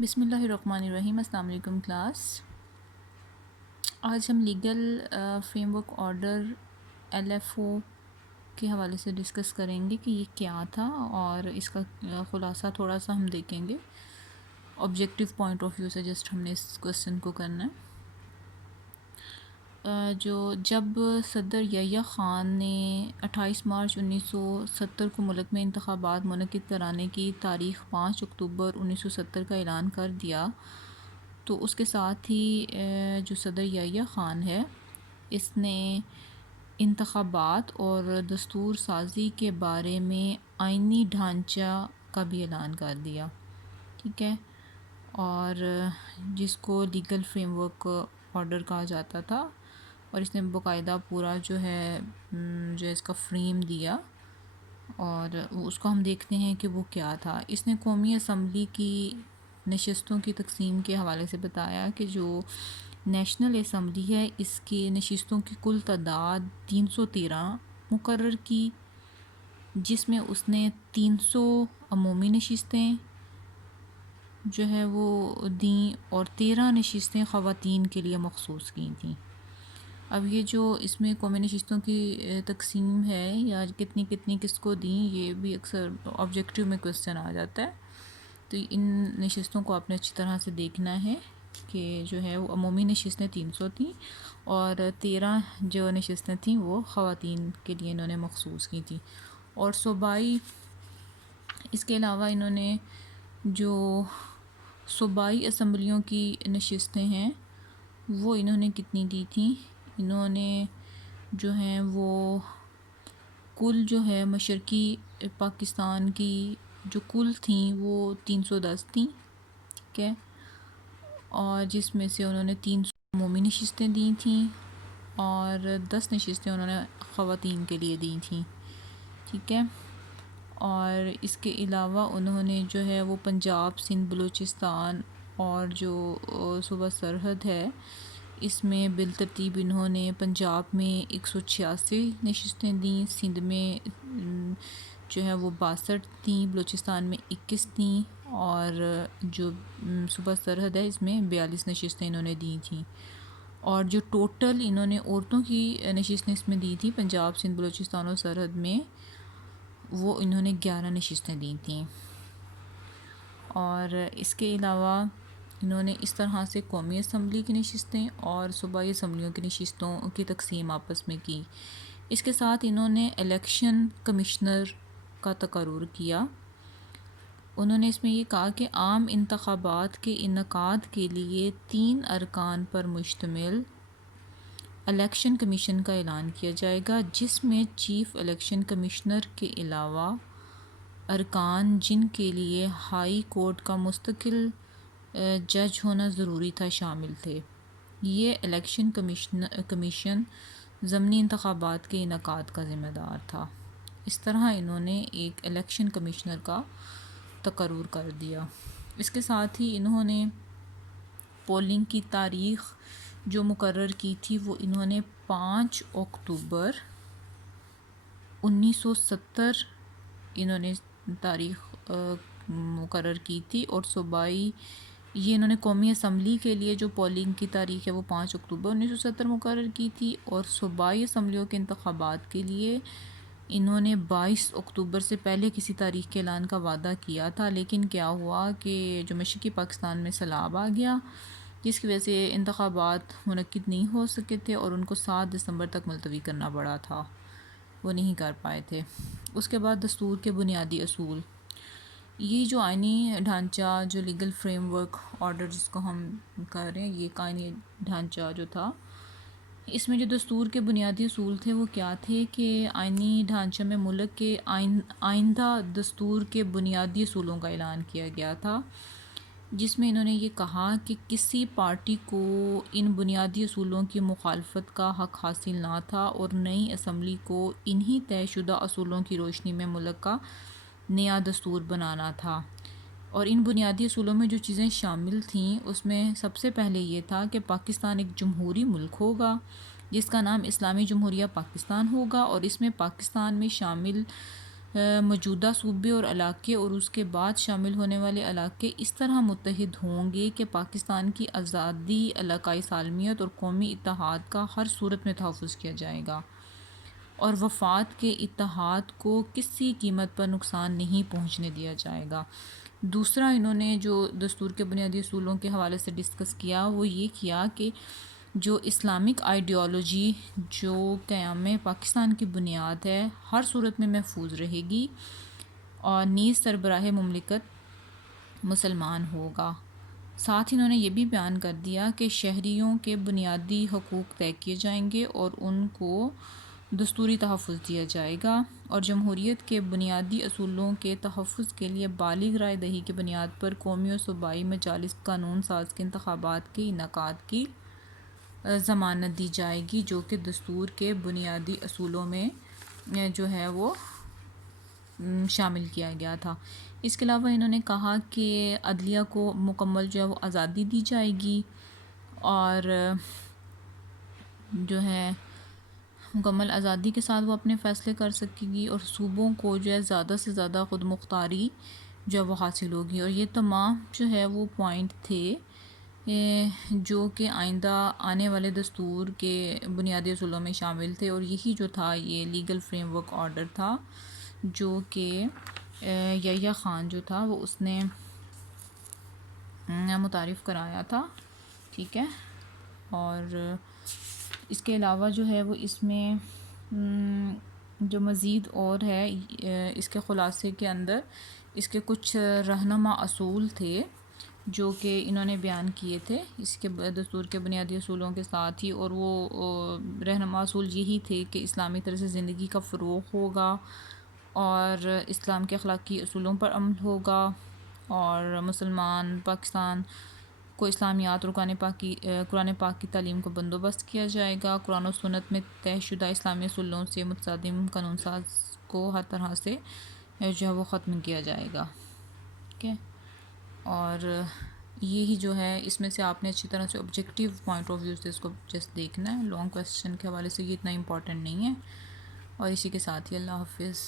بسم اللہ الرحمن الرحیم۔ السلام علیکم کلاس۔ آج ہم legal frame work order LFO کے حوالے سے ڈسکس کریں گے کہ یہ کیا تھا، اور اس کا خلاصہ تھوڑا سا ہم دیکھیں گے آبجیکٹیو پوائنٹ آف ویو سے۔ جسٹ ہم نے اس کویسچن کو کرنا ہے۔ جب صدر یحییٰ خان نے 28 مارچ 1970 کو ملک میں انتخابات منعقد کرانے کی تاریخ 5 اکتوبر 1970 کا اعلان کر دیا، تو اس کے ساتھ ہی جو صدر یحییٰ خان ہے، اس نے انتخابات اور دستور سازی کے بارے میں آئینی ڈھانچہ کا بھی اعلان کر دیا، ٹھیک ہے، اور جس کو لیگل فریم ورک آرڈر کہا جاتا تھا، اور اس نے باقاعدہ پورا جو ہے اس کا فریم دیا، اور اس کو ہم دیکھتے ہیں کہ وہ کیا تھا۔ اس نے قومی اسمبلی کی نشستوں کی تقسیم کے حوالے سے بتایا کہ جو نیشنل اسمبلی ہے، اس کی نشستوں کی کل تعداد 313 مقرر کی، جس میں اس نے 300 عمومی نشستیں جو ہے وہ دیں، اور 13 نشستیں خواتین کے لیے مخصوص کی تھیں۔ اب یہ جو اس میں قومی نشستوں کی تقسیم ہے، یا کتنی کس کو دیں، یہ بھی اکثر آبجیکٹیو میں کویسچن آ جاتا ہے، تو ان نشستوں کو آپ نے اچھی طرح سے دیکھنا ہے کہ جو ہے وہ عمومی نشستیں 300 تھیں، اور 13 جو نشستیں تھیں وہ خواتین کے لیے انہوں نے مخصوص کی تھیں۔ اور صوبائی، اس کے علاوہ انہوں نے جو صوبائی اسمبلیوں کی نشستیں ہیں وہ انہوں نے کتنی دی تھیں، انہوں نے جو ہیں وہ کل جو ہے مشرقی پاکستان کی جو کل تھیں وہ 310 تھیں، ٹھیک ہے، اور جس میں سے انہوں نے 300 عمومی نشستیں دی تھیں، اور 10 نشستیں انہوں نے خواتین کے لیے دی تھیں، ٹھیک ہے۔ اور اس کے علاوہ انہوں نے جو ہے وہ پنجاب، سندھ، بلوچستان اور جو صوبہ سرحد ہے، اس میں بالترتیب انہوں نے پنجاب میں 186 نشستیں دیں، سندھ میں جو ہے وہ 62 تھیں، بلوچستان میں 21 تھیں، اور جو صوبہ سرحد ہے اس میں 42 نشستیں انہوں نے دی تھیں۔ اور جو ٹوٹل انہوں نے عورتوں کی نشستیں اس میں دی تھیں پنجاب، سندھ، بلوچستان اور سرحد میں، وہ انہوں نے 11 نشستیں دی تھیں۔ اور اس کے علاوہ انہوں نے اس طرح سے قومی اسمبلی کی نشستیں اور صوبائی اسمبلیوں کی نشستوں کی تقسیم آپس میں کی۔ اس کے ساتھ انہوں نے الیکشن کمشنر کا تقرر کیا۔ انہوں نے اس میں یہ کہا کہ عام انتخابات کے انعقاد کے لیے 3 ارکان پر مشتمل الیکشن کمیشن کا اعلان کیا جائے گا، جس میں چیف الیکشن کمشنر کے علاوہ ارکان جن کے لیے ہائی کورٹ کا مستقل جج ہونا ضروری تھا شامل تھے۔ یہ الیکشن کمیشن ضمنی انتخابات کے انعقاد کا ذمہ دار تھا۔ اس طرح انہوں نے ایک الیکشن کمشنر کا تقرر کر دیا۔ اس کے ساتھ ہی انہوں نے پولنگ کی تاریخ جو مقرر کی تھی وہ انہوں نے 5 اکتوبر 1970 انہوں نے تاریخ مقرر کی تھی، اور صوبائی، یہ انہوں نے قومی اسمبلی کے لیے جو پولنگ کی تاریخ ہے وہ 5 اکتوبر 1970 مقرر کی تھی، اور صوبائی اسمبلیوں کے انتخابات کے لیے انہوں نے 22 اکتوبر سے پہلے کسی تاریخ کے اعلان کا وعدہ کیا تھا، لیکن کیا ہوا کہ جو مشرقی پاکستان میں سیلاب آ گیا، جس کی وجہ سے انتخابات منعقد نہیں ہو سکے تھے، اور ان کو 7 دسمبر تک ملتوی کرنا پڑا تھا، وہ نہیں کر پائے تھے۔ اس کے بعد دستور کے بنیادی اصول، یہ جو آئینی ڈھانچہ جو لیگل فریم ورک آرڈر جس کو ہم کہہ رہے ہیں، یہ آئینی ڈھانچہ جو تھا، اس میں جو دستور کے بنیادی اصول تھے وہ کیا تھے کہ آئینی ڈھانچے میں ملک کے آئندہ دستور کے بنیادی اصولوں کا اعلان کیا گیا تھا، جس میں انہوں نے یہ کہا کہ کسی پارٹی کو ان بنیادی اصولوں کی مخالفت کا حق حاصل نہ تھا، اور نئی اسمبلی کو انہی طے شدہ اصولوں کی روشنی میں ملک کا نیا دستور بنانا تھا۔ اور ان بنیادی اصولوں میں جو چیزیں شامل تھیں اس میں سب سے پہلے یہ تھا کہ پاکستان ایک جمہوری ملک ہوگا جس کا نام اسلامی جمہوریہ پاکستان ہوگا، اور اس میں پاکستان میں شامل موجودہ صوبے اور علاقے اور اس کے بعد شامل ہونے والے علاقے اس طرح متحد ہوں گے کہ پاکستان کی آزادی، علاقائی سالمیت اور قومی اتحاد کا ہر صورت میں تحفظ کیا جائے گا، اور وفات کے اتحاد کو کسی قیمت پر نقصان نہیں پہنچنے دیا جائے گا۔ دوسرا انہوں نے جو دستور کے بنیادی اصولوں کے حوالے سے ڈسکس کیا وہ یہ کیا کہ جو اسلامک آئیڈیالوجی جو قیام پاکستان کی بنیاد ہے ہر صورت میں محفوظ رہے گی، اور نیز سربراہ مملکت مسلمان ہوگا۔ ساتھ انہوں نے یہ بھی بیان کر دیا کہ شہریوں کے بنیادی حقوق طے کیے جائیں گے اور ان کو دستوری تحفظ دیا جائے گا، اور جمہوریت کے بنیادی اصولوں کے تحفظ کے لیے بالغ رائے دہی کی بنیاد پر قومی اور صوبائی مجالس قانون ساز کے انتخابات کے انعقاد کی ضمانت دی جائے گی، جو کہ دستور کے بنیادی اصولوں میں جو ہے وہ شامل کیا گیا تھا۔ اس کے علاوہ انہوں نے کہا کہ عدلیہ کو مکمل جو ہے وہ آزادی دی جائے گی، اور جو ہے مکمل آزادی کے ساتھ وہ اپنے فیصلے کر سکے گی، اور صوبوں کو جو ہے زیادہ سے زیادہ خود مختاری جو ہے وہ حاصل ہوگی۔ اور یہ تمام جو ہے وہ پوائنٹ تھے جو کہ آئندہ آنے والے دستور کے بنیادی اصولوں میں شامل تھے، اور یہی جو تھا یہ لیگل فریم ورک آرڈر تھا جو کہ یحییٰ خان جو تھا وہ اس نے متعارف کرایا تھا، ٹھیک ہے۔ اور اس کے علاوہ جو ہے وہ اس میں جو مزید اور ہے اس کے خلاصے کے اندر اس کے کچھ رہنما اصول تھے جو کہ انہوں نے بیان کیے تھے اس کے دستور کے بنیادی اصولوں کے ساتھ ہی، اور وہ رہنما اصول یہی تھے کہ اسلامی طرز زندگی کا فروغ ہوگا، اور اسلام کے اخلاقی اصولوں پر عمل ہوگا، اور مسلمان پاکستان کو اسلامیات اور قرآن پاک کی تعلیم کا بندوبست کیا جائے گا، قرآن و سنت میں طے شدہ اسلامی اصولوں سے متصادم قانون ساز کو ہر طرح سے جو ہے وہ ختم کیا جائے گا، ٹھیک ہے۔ اور یہی جو ہے اس میں سے آپ نے اچھی طرح سے آبجیکٹیو پوائنٹ آف ویو سے اس کو جسٹ دیکھنا ہے، لانگ کویسچن کے حوالے سے یہ اتنا امپورٹنٹ نہیں ہے۔ اور اسی کے ساتھ ہی اللہ حافظ۔